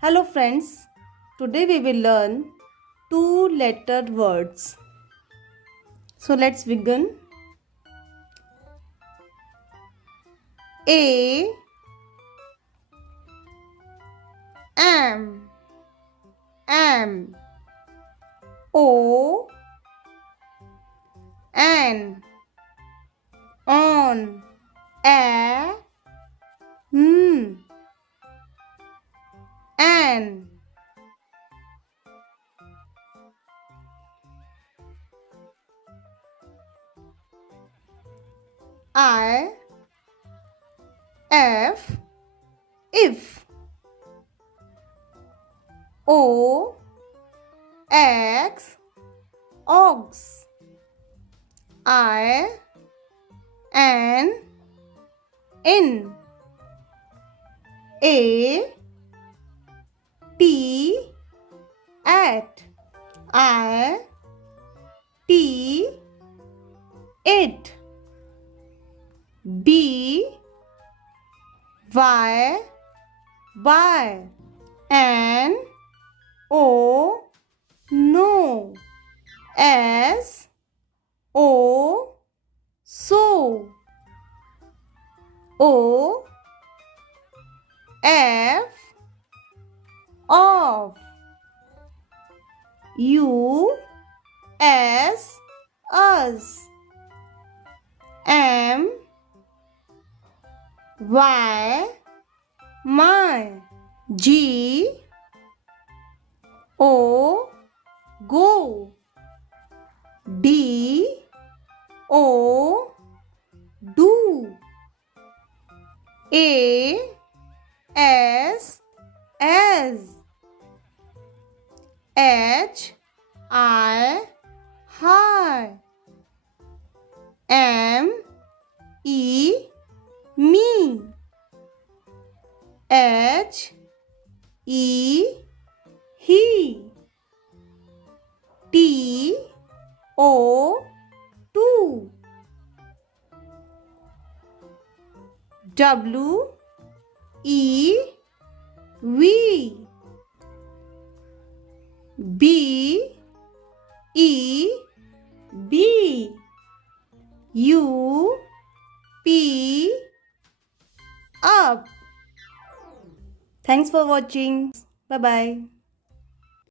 Hello friends, today we will learn two-letter words. So let's begin. A am O N on A an I F if O X ox I N in A T at I T it B Y by N O no S O so O F of U S us M Y my G O go D O do A S as H I high M E me H E he T O two W E we B E B U P up. Thanks for watching. Bye bye.